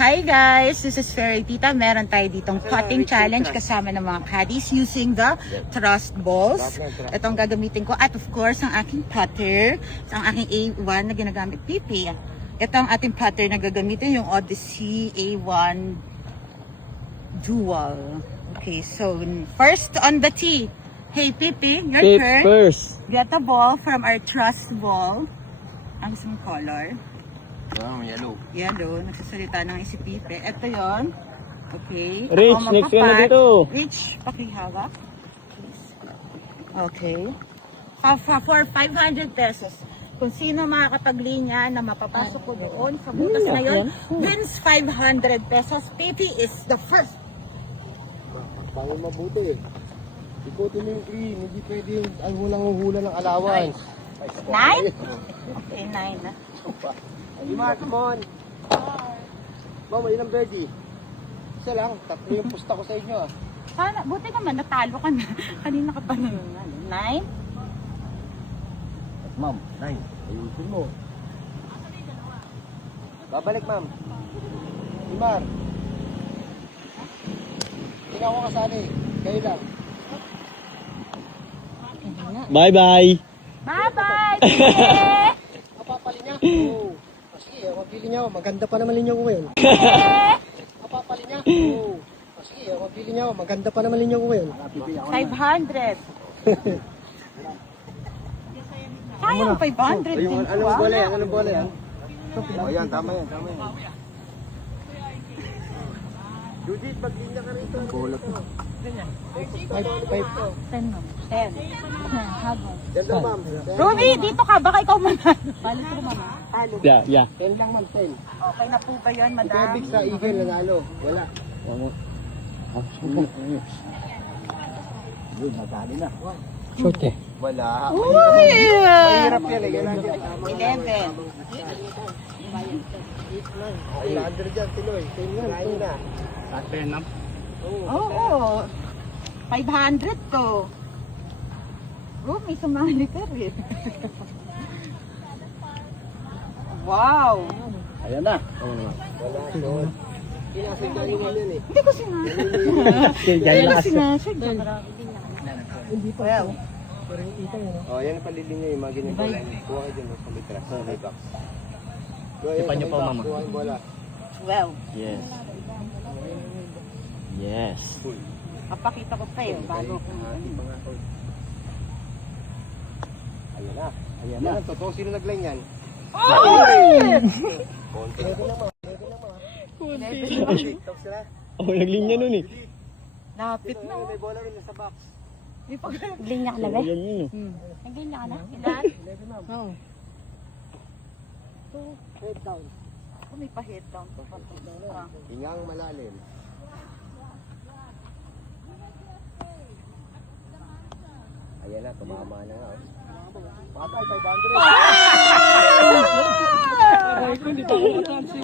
Hi guys, this is Fairy Tita. Meron tayo ditong potting challenge kasama ng mga caddies using the trust balls. Itong gagamitin ko at of course ang aking putter, ang aking A1 na ginagamit Pipi. Ito ang ating putter na gagamitin, yung Odyssey A1 Dual. Okay, so first on the tee. Hey Pipi, your turn. First. Get a ball from our trust ball. Ang gusto mong color? Yellow. Yellow. Nagsasalita ng si Pipe. Ito yon. Okay. Rich, Ako next one na magpapat. dito. Rich, pakihawak. Okay. For 500 pesos. Kung sino makakapaglinya na mapapasok ko doon sa butas na yon, wins 500 pesos. Pipi is the first. Bakit mabuti eh. Ikutin mo yung green, hindi pwedeng ang hulang-hula ng alawan. 9? Okay, 9 na. Lima, come on. Mama, ilang birdie? Isa lang, tatlo yung pusta ko sa inyo ah. Sana, buti naman natalo ka na. Kanina ka pa na 9? Ma'am, 9. Ayusin mo. Babalik ma'am. Imar. Tingnan ko kasali. Kayo lang. Bye-bye. Bye-bye! Pipi! Kapapali niya? Oo. Sige, mapili niya ako. Maganda pa naman linyo ko ngayon. Kapapali niya? Oo. Sige, mapili niya ako. Maganda pa naman linyo ko ngayon. 500. Sayang 500 din ko. Anong bola yan? Anong bola yan? Ayan, tama yan. Tama yan. Judith, maglinya ka rito. Bola to. 5 to. 10 mo. 10. Habang. Ganda ma'am. Ruby, dito ka. Baka ikaw manalo. Balik ko mama. Talo. Yeah. 10 lang ma'am, 10. Okay na po ba yun, madam? Ipebig sa Eagle, nanalo. Wala. Yun, madali na. Short eh. Wala. Uy! Mahirap yan eh. Ganun yan. 11. 100 dyan, Tinoy. 10 yan. Kain na. Oo. 500 to. Ruby, sumali ka rin. Wow! Ayan na. Wala. Doon. Pinasigay nga yun eh. Hindi ko sinasadya. Yan Hindi ko lang. sinasadya. Well, Oh, yan ang palilinya yung mga ganyan bola. Kuha kayo dyan sa litras. Sa may box. Ipan niyo pa, mama. Kuha yung bola. 12. Yes. Yes. Full. Papakita ko pa yun bago ko. Ayan na. Ayan na. Totoo sino nag-line yan? Konti. Pwede naman. Pwede naman. TikTok sila. Oh, naglinya nun eh. Lapit na. May bola rin sa box. Linya ka na ba? Yan yun. Naglinya ka na? Ilan? 11 ma'am. Oo. Head down. Oh, may pa-head down to. Hingang malalim. Ayan na, tumama na nga. Patay, 500. Aray ko, hindi pa ako matansin.